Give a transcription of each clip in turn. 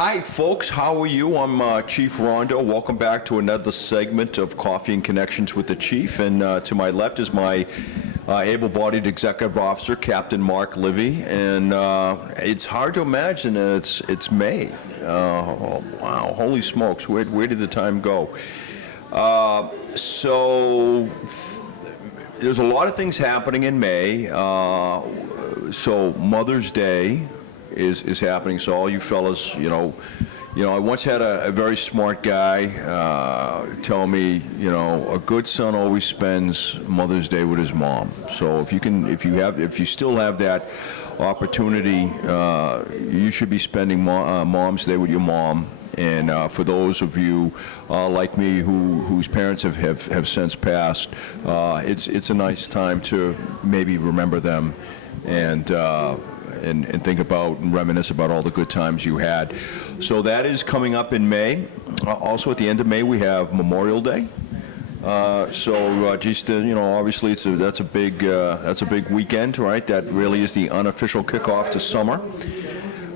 Hi, folks. How are you? I'm Chief Rondo. Welcome back to another segment of Coffee and Connections with the Chief. And to my left is my able-bodied executive officer, Captain Mark Livy. And it's hard to imagine that it's May. Oh, wow, holy smokes, where did the time go? So there's a lot of things happening in May. So Mother's Day is happening. So all you fellas, I once had a very smart guy tell me, a good son always spends Mother's Day with his mom. So if you still have that opportunity, you should be spending Mom's Day with your mom. And for those of you like me whose parents have since passed, it's a nice time to maybe remember them and think about and reminisce about all the good times you had. So that is coming up in May. Also at the end of May we have Memorial Day. Obviously that's a big weekend, right? That really is the unofficial kickoff to summer.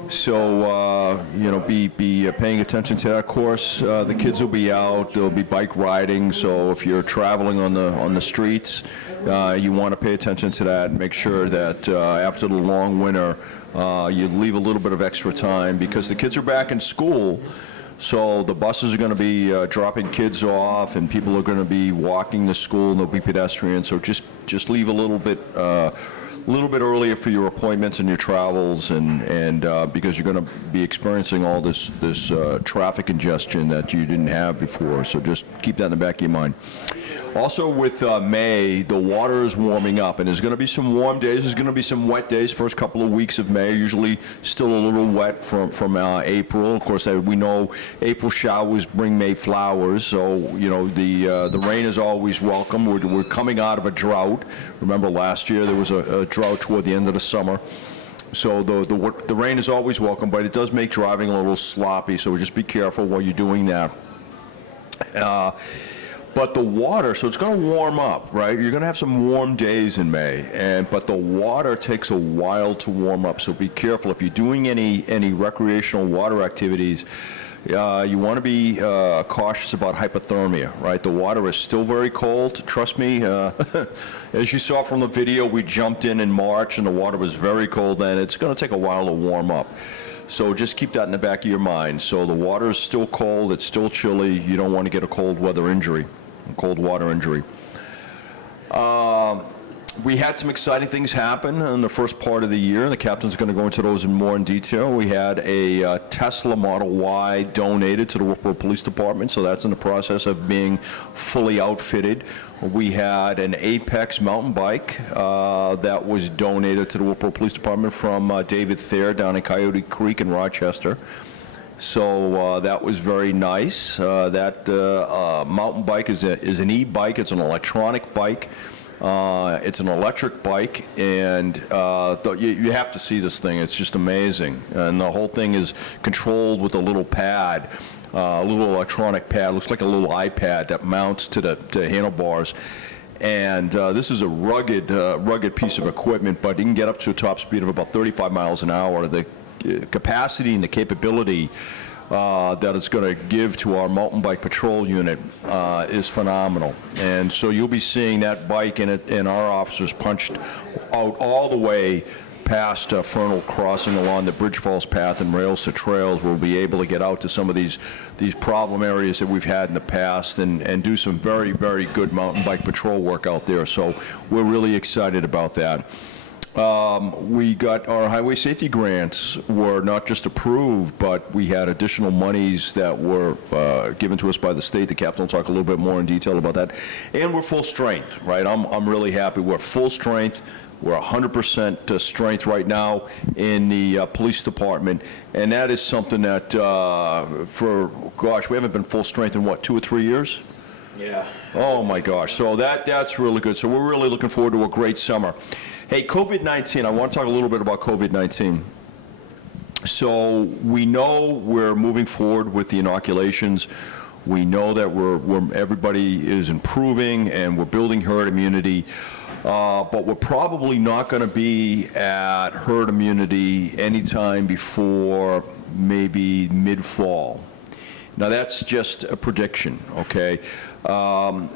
So, be paying attention to that. Of course, the kids will be out. There'll be bike riding. So if you're traveling on the streets, you want to pay attention to that and make sure that after the long winter, you leave a little bit of extra time because the kids are back in school. So the buses are going to be dropping kids off, and people are going to be walking to school, and there'll be pedestrians. So just leave a little bit earlier for your appointments and your travels, and because you're going to be experiencing all this traffic congestion that you didn't have before. So just keep that in the back of your mind. Also with May, the water is warming up, and there's going to be some warm days. There's going to be some wet days. First couple of weeks of May, usually still a little wet from April. Of course, we know April showers bring May flowers, so the rain is always welcome. We're coming out of a drought. Remember last year there was a drought toward the end of the summer. So the rain is always welcome, but it does make driving a little sloppy, so just be careful while you're doing that. But the water, so it's going to warm up, right? You're going to have some warm days in May, but the water takes a while to warm up, so be careful. If you're doing any recreational water activities, you want to be cautious about hypothermia, right? The water is still very cold. Trust me, as you saw from the video, we jumped in March, and the water was very cold then. It's going to take a while to warm up. So just keep that in the back of your mind. So the water is still cold. It's still chilly. You don't want to get a cold water injury. We had some exciting things happen in the first part of the year. The captain's going to go into those more in detail. We had a Tesla Model Y donated to the Wolfeboro Police Department, so that's in the process of being fully outfitted. We had an Apex mountain bike that was donated to the Wolfeboro Police Department from David Thayer down in Coyote Creek in Rochester. So that was very nice. That mountain bike is an e-bike. It's an electronic bike. It's an electric bike, and you have to see this thing. It's just amazing. And the whole thing is controlled with a little pad, a little electronic pad. Looks like a little iPad that mounts to the handlebars. And this is a rugged piece of equipment, but you can get up to a top speed of about 35 miles an hour. The capacity and the capability that it's going to give to our mountain bike patrol unit is phenomenal. And so you'll be seeing that bike and our officers punched out all the way past Fernal Crossing along the Bridge Falls Path and Rails to Trails. We'll be able to get out to some of these problem areas that we've had in the past and do some very, very good mountain bike patrol work out there. So we're really excited about that. We got our highway safety grants were not just approved, but we had additional monies that were given to us by the state. The captain will talk a little bit more in detail about that. And we're full strength, right? I'm really happy. We're full strength. We're 100% strength right now in the police department. And that is something that we haven't been full strength in what, 2 or 3 years? Yeah. Oh my gosh, so that's really good. So we're really looking forward to a great summer. Hey, COVID-19, I want to talk a little bit about COVID-19. So we know we're moving forward with the inoculations. We know that everybody is improving and we're building herd immunity. But we're probably not going to be at herd immunity anytime before maybe mid-fall. Now, that's just a prediction, okay?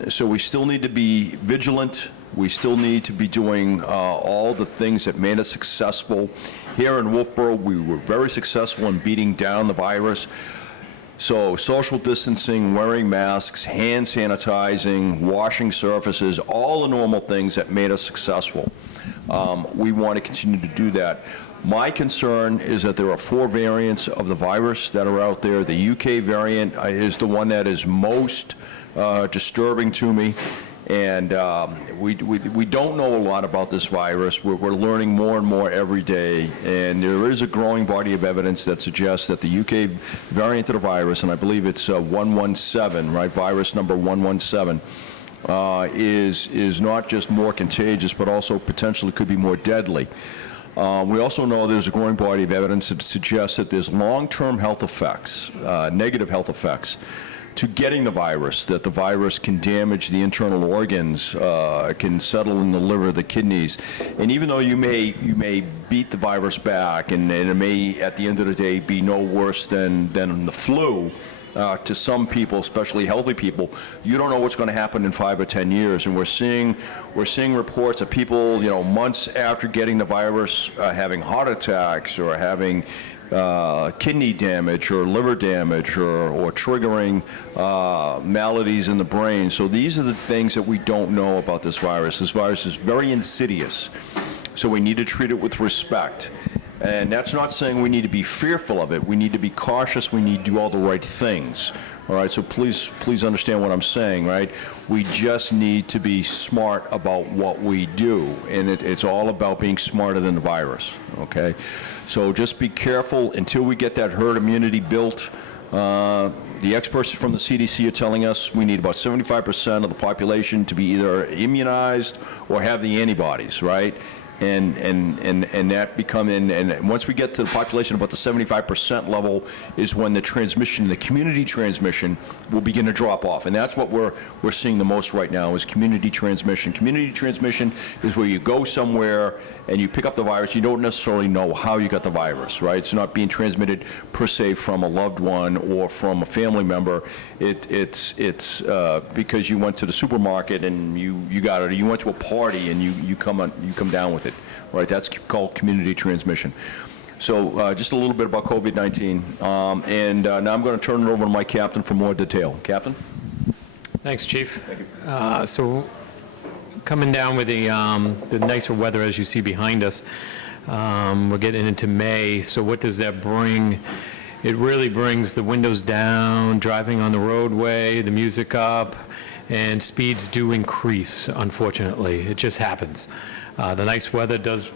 So we still need to be vigilant. We still need to be doing all the things that made us successful. Here in Wolfeboro, we were very successful in beating down the virus. So social distancing, wearing masks, hand sanitizing, washing surfaces, all the normal things that made us successful. We want to continue to do that. My concern is that there are 4 variants of the virus that are out there. The UK variant is the one that is most disturbing to me. And we don't know a lot about this virus. We're learning more and more every day. And there is a growing body of evidence that suggests that the UK variant of the virus, and I believe it's 117, right, virus number 117, is not just more contagious, but also potentially could be more deadly. We also know there's a growing body of evidence that suggests that there's long-term health effects, negative health effects, to getting the virus, that the virus can damage the internal organs, can settle in the liver, the kidneys. And even though you may beat the virus back, and it may, at the end of the day, be no worse than the flu, to some people, especially healthy people, you don't know what's going to happen in 5 or 10 years. And we're seeing reports of people, months after getting the virus, having heart attacks or having kidney damage or liver damage or triggering maladies in the brain. So these are the things that we don't know about this virus. This virus is very insidious, so we need to treat it with respect. And that's not saying we need to be fearful of it. We need to be cautious. We need to do all the right things. All right, so please understand what I'm saying, right? We just need to be smart about what we do, and it's all about being smarter than the virus, okay? So just be careful until we get that herd immunity built. The experts from the CDC are telling us we need about 75% of the population to be either immunized or have the antibodies, right? And that and once we get to the population about the 75% level is when the transmission, the community transmission, will begin to drop off. And that's what we're seeing the most right now is community transmission. Community transmission is where you go somewhere and you pick up the virus. You don't necessarily know how you got the virus, right? It's not being transmitted per se from a loved one or from a family member. It's because you went to the supermarket and you got it, or you went to a party and you come down with it, right? That's called community transmission. So just a little bit about COVID-19, and now I'm going to turn it over to my captain for more detail. Captain? Thanks, Chief. Thank you. So coming down with the nicer weather as you see behind us, we're getting into May, so what does that bring? It really brings the windows down, driving on the roadway, the music up, and speeds do increase, unfortunately. It just happens. The nice weather does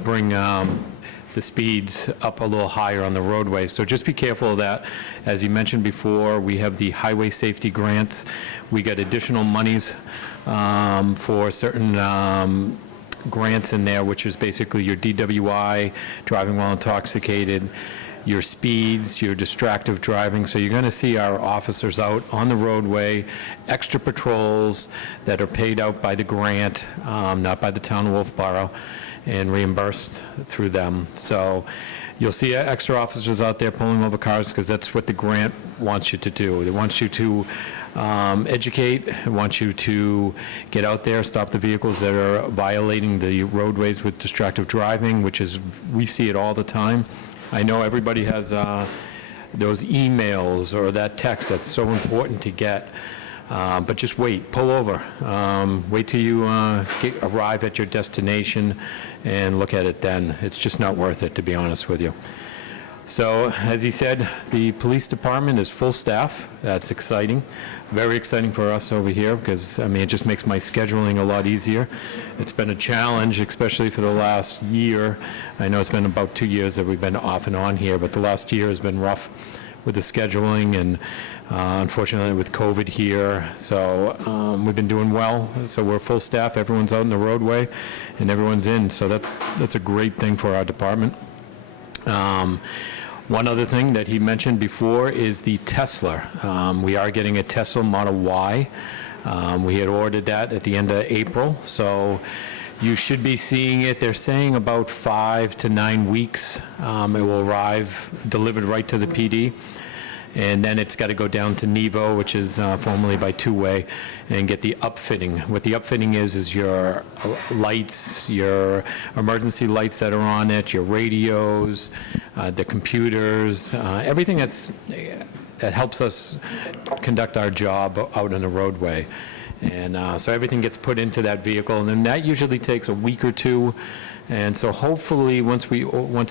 bring the speeds up a little higher on the roadway. So just be careful of that. As you mentioned before, we have the highway safety grants. We get additional monies for certain grants in there, which is basically your DWI, driving while intoxicated, your speeds, your distracted driving. So you're going to see our officers out on the roadway, extra patrols that are paid out by the grant, not by the town of Wolfeboro, and reimbursed through them. So you'll see extra officers out there pulling over cars because that's what the grant wants you to do. They want you to educate, want you to get out there, stop the vehicles that are violating the roadways with distracted driving, which is, we see it all the time. I know everybody has those emails or that text that's so important to get, but just wait, pull over. Wait till you arrive at your destination and look at it then. It's just not worth it, to be honest with you. So, as he said, the police department is full staff. That's exciting. Very exciting for us over here because, I mean, it just makes my scheduling a lot easier. It's been a challenge, especially for the last year. I know it's been about 2 years that we've been off and on here, but the last year has been rough with the scheduling and unfortunately with COVID here. So we've been doing well. So we're full staff. Everyone's out in the roadway and everyone's in. So that's a great thing for our department. One other thing that he mentioned before is the Tesla. We are getting a Tesla Model Y. We had ordered that at the end of April, so You should be seeing it, they're saying about 5 to 9 weeks. It will arrive, delivered right to the PD. And then it's got to go down to Nevo, which is formerly by Two-Way, and get the upfitting. What the upfitting is your lights, your emergency lights that are on it, your radios, the computers, everything that helps us conduct our job out on the roadway. And so everything gets put into that vehicle, and then that usually takes a week or two. And so hopefully, once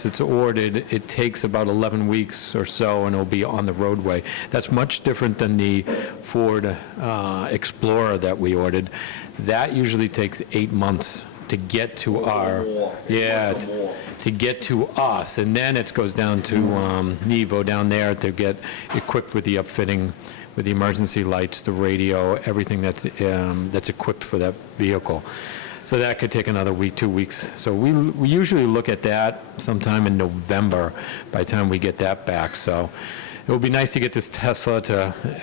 it's ordered, it takes about 11 weeks or so, and it'll be on the roadway. That's much different than the Ford Explorer that we ordered. That usually takes 8 months to get to our, to get to us, and then it goes down to Nevo down there to get equipped with the upfitting, with the emergency lights, the radio, everything that's equipped for that vehicle. So that could take another week, 2 weeks. So we usually look at that sometime in November by the time we get that back. So it would be nice to get this Tesla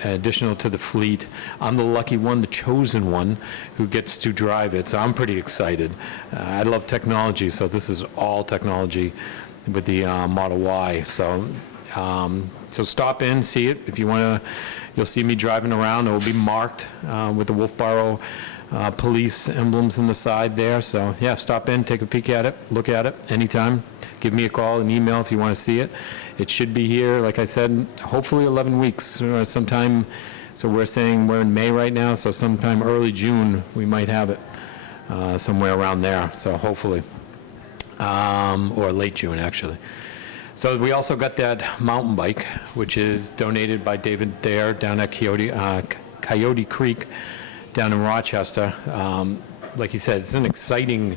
additional to the fleet. I'm the lucky one, the chosen one, who gets to drive it. So I'm pretty excited. I love technology, so this is all technology with the Model Y. So stop in, see it. If you want to, you'll see me driving around. It will be marked with the Wolfeboro police emblems on the side there. So yeah, stop in, take a peek at it, look at it anytime. Give me a call, an email if you want to see it. It should be here, like I said, hopefully 11 weeks or sometime. So we're saying we're in May right now, so sometime early June we might have it somewhere around there. So hopefully, or late June actually. So we also got that mountain bike, which is donated by David Thayer down at Coyote Creek down in Rochester. Like he said, it's an exciting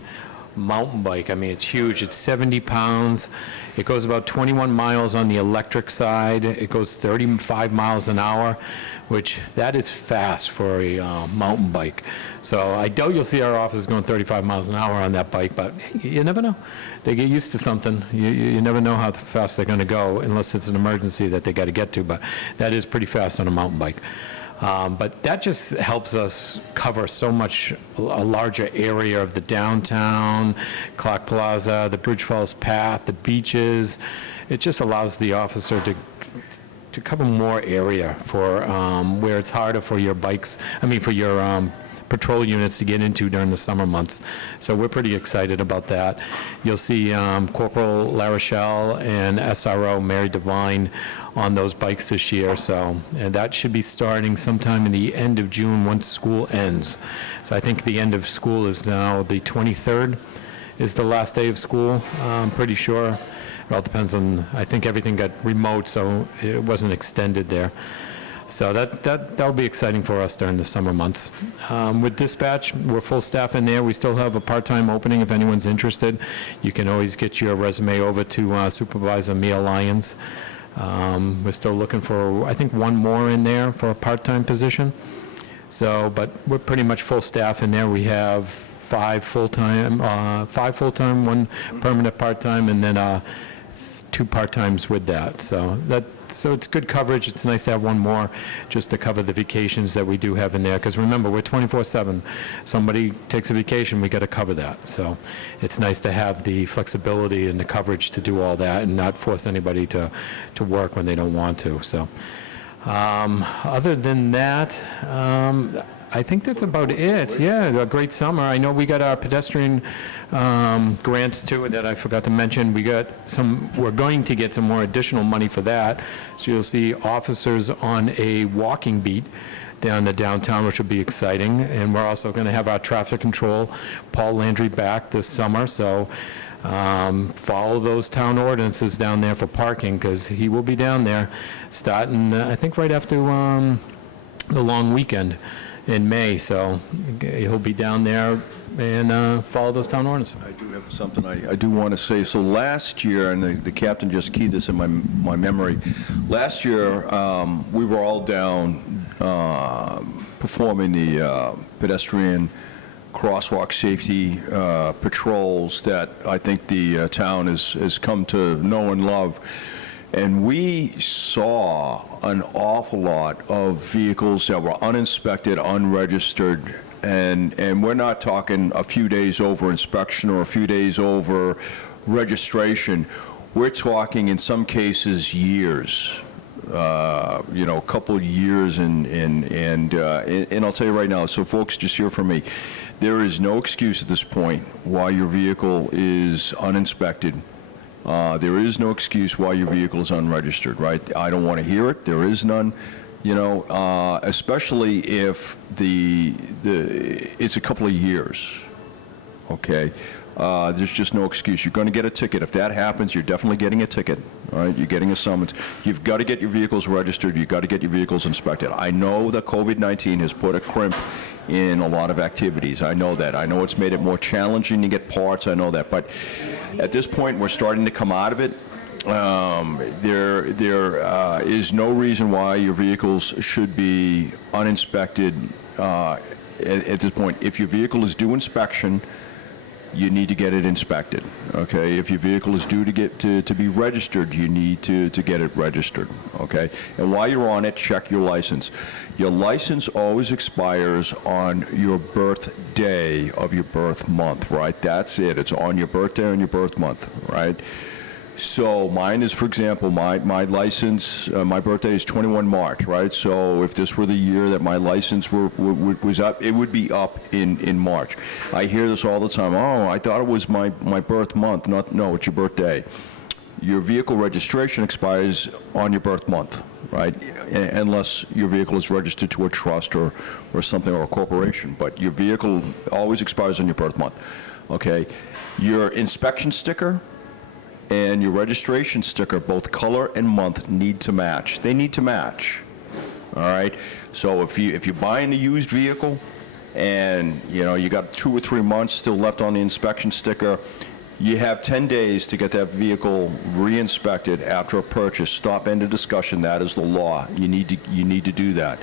mountain bike. I mean, it's huge. It's 70 pounds. It goes about 21 miles on the electric side. It goes 35 miles an hour, which that is fast for a mountain bike. So I doubt you'll see our officers going 35 miles an hour on that bike, but you never know. They get used to something. You never know how fast they're going to go unless it's an emergency that they got to get to, but that is pretty fast on a mountain bike. But that just helps us cover so much, a larger area of the downtown, Clark Plaza, the Bridge Falls Path, the beaches. It just allows the officer to cover more area for where it's harder for your bikes, for your patrol units to get into during the summer months. So we're pretty excited about that. You'll see Corporal LaRochelle and SRO Mary Devine on those bikes this year. So, and that should be starting sometime in the end of June once school ends. So I think the end of school is now the 23rd is the last day of school. I'm pretty sure. It all depends on, I think everything got remote, so it wasn't extended there. So that'll be exciting for us during the summer months. With dispatch, we're full staff in there. We still have a part-time opening if anyone's interested. You can always get your resume over to Supervisor Mia Lyons. We're still looking for, I think, one more in there for a part-time position. So, but we're pretty much full staff in there. We have 5 full-time, 1 permanent part-time, and then 2 part-times with that. So it's good coverage. It's nice to have one more just to cover the vacations that we do have in there. Because remember, we're 24/7. Somebody takes a vacation, we got to cover that. So it's nice to have the flexibility and the coverage to do all that and not force anybody to work when they don't want to. So other than that, I think that's about it. Yeah, a great summer. I know we got our pedestrian grants too that I forgot to mention. We're going to get some more additional money for that. So you'll see officers on a walking beat down the downtown, which will be exciting. And we're also going to have our traffic control, Paul Landry, back this summer. So follow those town ordinances down there for parking, because he will be down there starting, I think, right after the long weekend in May. So he'll be down there and follow those town ordinances. I do have something I do want to say. So last year, and the captain just keyed this in my memory, last year we were all down performing the pedestrian crosswalk safety patrols that I think the town has come to know and love. And we saw an awful lot of vehicles that were uninspected, unregistered, And we're not talking a few days over inspection or a few days over registration. We're talking, in some cases, years. A couple of years, and I'll tell you right now, so folks, just hear from me. There is no excuse at this point why your vehicle is uninspected. There is no excuse why your vehicle is unregistered, right? I don't want to hear it. There is none. Especially if it's a couple of years, okay? There's just no excuse. You're going to get a ticket. If that happens, you're definitely getting a ticket, all right? You're getting a summons. You've got to get your vehicles registered. You've got to get your vehicles inspected. I know that COVID-19 has put a crimp in a lot of activities. I know that. I know it's made it more challenging to get parts. I know that. But at this point, we're starting to come out of it. There is no reason why your vehicles should be uninspected at this point. If your vehicle is due inspection, you need to get it inspected, okay? If your vehicle is due to be registered, you need to get it registered, okay? And while you're on it, check your license. Your license always expires on your birthday of your birth month, right? That's it. It's on your birthday and your birth month, right? So mine is, for example, my license, my birthday is 21 March, right? So if this were the year that my license was up, it would be up in March. I hear this all the time. Oh, I thought it was my birth month. No, it's your birthday. Your vehicle registration expires on your birth month, right? Unless your vehicle is registered to a trust or something, or a corporation. But your vehicle always expires on your birth month, okay? Your inspection sticker and your registration sticker, both color and month, need to match. They need to match, all right? So if you're buying a used vehicle and, you got 2 or 3 months still left on the inspection sticker, you have 10 days to get that vehicle re-inspected after a purchase. Stop, end of discussion. That is the law. You need to do that.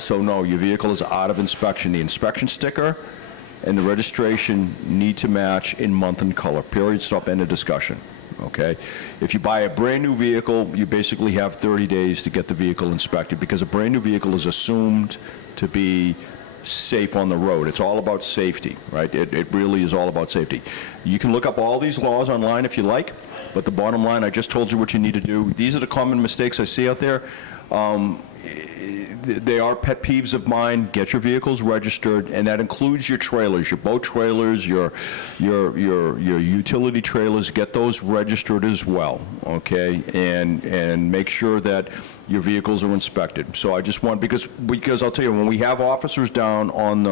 So no, your vehicle is out of inspection. The inspection sticker and the registration need to match in month and color, period, stop, end of discussion, okay? If you buy a brand-new vehicle, you basically have 30 days to get the vehicle inspected, because a brand-new vehicle is assumed to be safe on the road. It's all about safety, right? It really is all about safety. You can look up all these laws online if you like, but the bottom line, I just told you what you need to do. These are the common mistakes I see out there. They are pet peeves of mine. Get your vehicles registered, and that includes your trailers, your boat trailers, your utility trailers. Get those registered as well, okay? And make sure that your vehicles are inspected. So I just want, because I'll tell you, when we have officers down on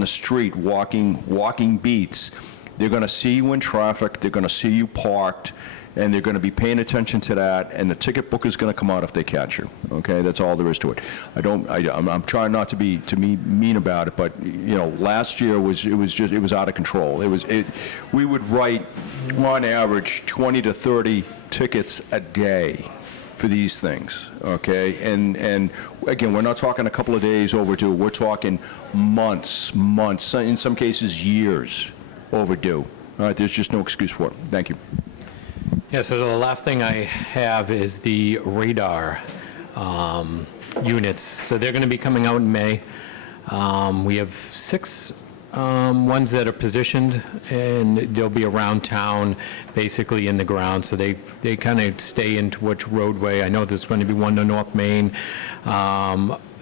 the street walking beats, they're going to see you in traffic, they're going to see you parked, and they're going to be paying attention to that, and the ticket book is going to come out if they catch you. Okay, that's all there is to it. I'm trying not to be mean about it, but last year it was out of control. We would write on average 20 to 30 tickets a day for these things. Okay, and again, we're not talking a couple of days overdue. We're talking months, in some cases years overdue. All right, there's just no excuse for it. Thank you. Yeah, so the last thing I have is the radar units. So they're going to be coming out in May. We have 6 ones that are positioned, and they'll be around town, basically in the ground. So they kind of stay into which roadway. I know there's going to be one on North Main.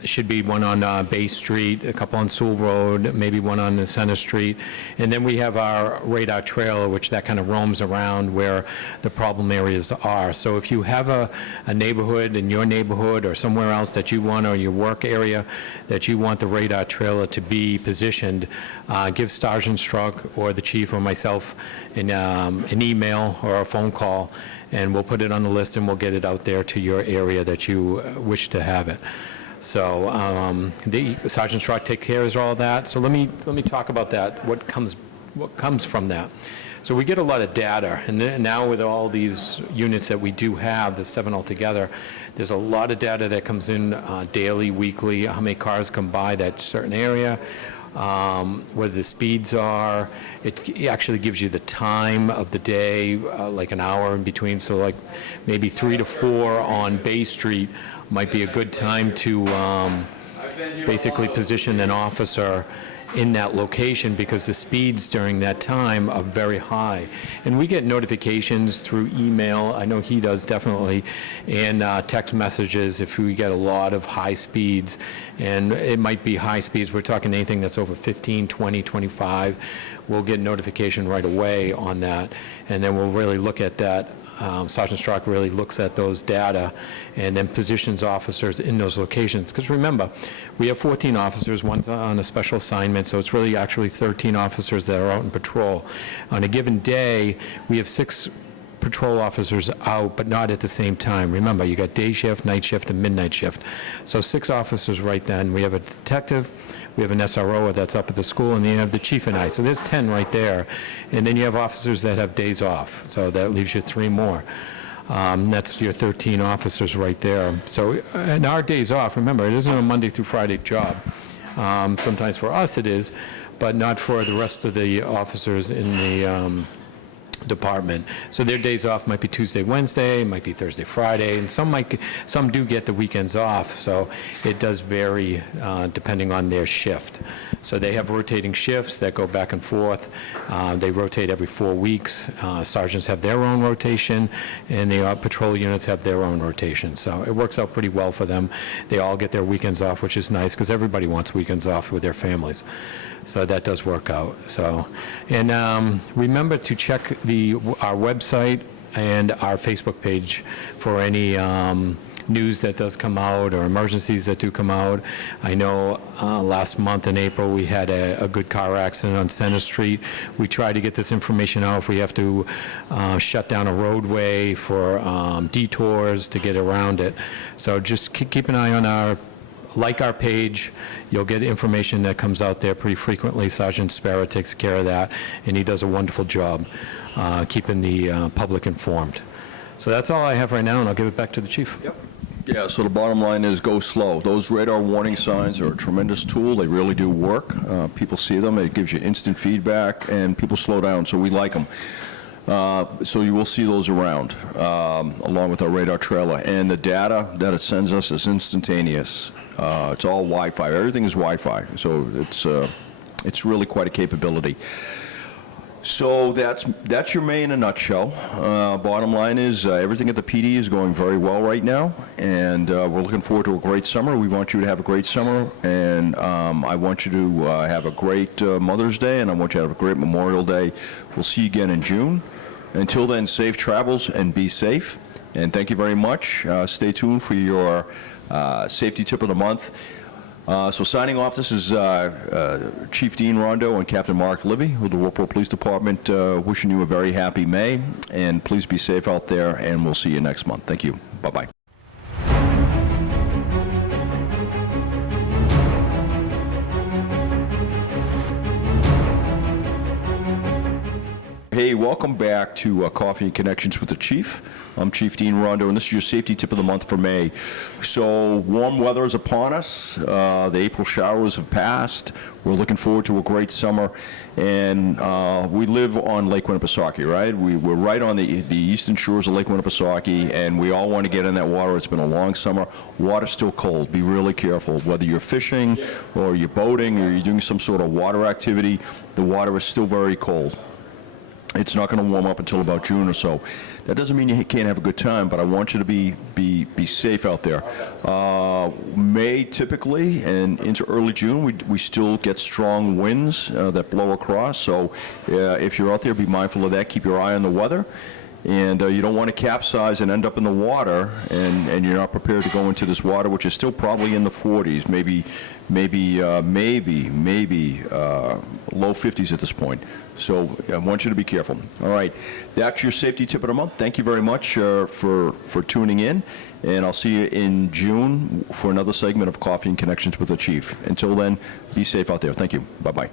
Should be one on Bay Street, a couple on Sewell Road, maybe one on the Center Street. And then we have our radar trailer, which that kind of roams around where the problem areas are. So if you have a neighborhood in your neighborhood or somewhere else that you want, or your work area that you want the radar trailer to be positioned, give Sergeant Struck or the chief or myself an email or a phone call, and we'll put it on the list and we'll get it out there to your area that you wish to have it. So Sergeant Struck takes care of all that. So let me talk about that. What comes from that? So we get a lot of data, and now with all these units that we do have, the 7 altogether, there's a lot of data that comes in daily, weekly. How many cars come by that certain area? Whether the speeds are. It actually gives you the time of the day, like an hour in between. So like maybe 3 to 4 on Bay Street might be a good time to basically position an officer in that location because the speeds during that time are very high. And we get notifications through email, I know he does definitely, and text messages if we get a lot of high speeds. And it might be high speeds, we're talking anything that's over 15, 20, 25, we'll get notification right away on that. And then we'll really look at that. Sergeant Strzok really looks at those data and then positions officers in those locations. Because remember, we have 14 officers, one's on a special assignment, so it's really actually 13 officers that are out in patrol. On a given day, we have 6 patrol officers out, but not at the same time. Remember, you got day shift, night shift, and midnight shift. So 6 officers right then. We have a detective, we have an SRO that's up at the school, and then you have the chief and I. So there's 10 right there. And then you have officers that have days off. So that leaves you 3 more. That's your 13 officers right there. So, and our days off, remember, it isn't a Monday through Friday job. Sometimes for us it is, but not for the rest of the officers in the department. So their days off might be Tuesday, Wednesday, might be Thursday, Friday, and some do get the weekends off. So it does vary depending on their shift. So they have rotating shifts that go back and forth. They rotate every 4 weeks. Sergeants have their own rotation, and the patrol units have their own rotation. So it works out pretty well for them. They all get their weekends off, which is nice because everybody wants weekends off with their families. So that does work out. So, and remember to check our website and our Facebook page for any news that does come out or emergencies that do come out. I know last month in April we had a good car accident on Center Street. We try to get this information out if we have to shut down a roadway for detours to get around it. So just keep an eye on our page. You'll get information that comes out there pretty frequently. Sergeant Sparrow takes care of that, and he does a wonderful job keeping the public informed. So that's all I have right now, and I'll give it back to the chief. Yep. Yeah, so the bottom line is go slow. Those radar warning signs are a tremendous tool. They really do work. People see them. It gives you instant feedback, and people slow down, so we like them. So you will see those around, along with our radar trailer. And the data that it sends us is instantaneous. It's all Wi-Fi. Everything is Wi-Fi. So it's really quite a capability. So that's your May in a nutshell. Bottom line is everything at the PD is going very well right now, and we're looking forward to a great summer. We want you to have a great summer, and I want you to have a great Mother's Day, and I want you to have a great Memorial Day. We'll see you again in June. Until then, safe travels and be safe. And thank you very much. Stay tuned for your safety tip of the month. So signing off, this is Chief Dean Rondo and Captain Mark Livy with the Wolfeboro Police Department, wishing you a very happy May, and please be safe out there, and we'll see you next month. Thank you. Bye-bye. Hey, welcome back to Coffee and Connections with the Chief. I'm Chief Dean Rondo, and this is your safety tip of the month for May. So warm weather is upon us. The April showers have passed. We're looking forward to a great summer. And we live on Lake Winnipesaukee, right? We're right on the eastern shores of Lake Winnipesaukee, and we all want to get in that water. It's been a long summer. Water's still cold. Be really careful. Whether you're fishing or you're boating or you're doing some sort of water activity, the water is still very cold. It's not going to warm up until about June or so. That doesn't mean you can't have a good time, but I want you to be safe out there. May typically and into early June, we still get strong winds that blow across. So if you're out there, be mindful of that. Keep your eye on the weather. And you don't want to capsize and end up in the water, and you're not prepared to go into this water, which is still probably in the 40s, maybe low 50s at this point. So I want you to be careful. All right, that's your safety tip of the month. Thank you very much for tuning in, and I'll see you in June for another segment of Coffee and Connections with the Chief. Until then, be safe out there. Thank you. Bye-bye.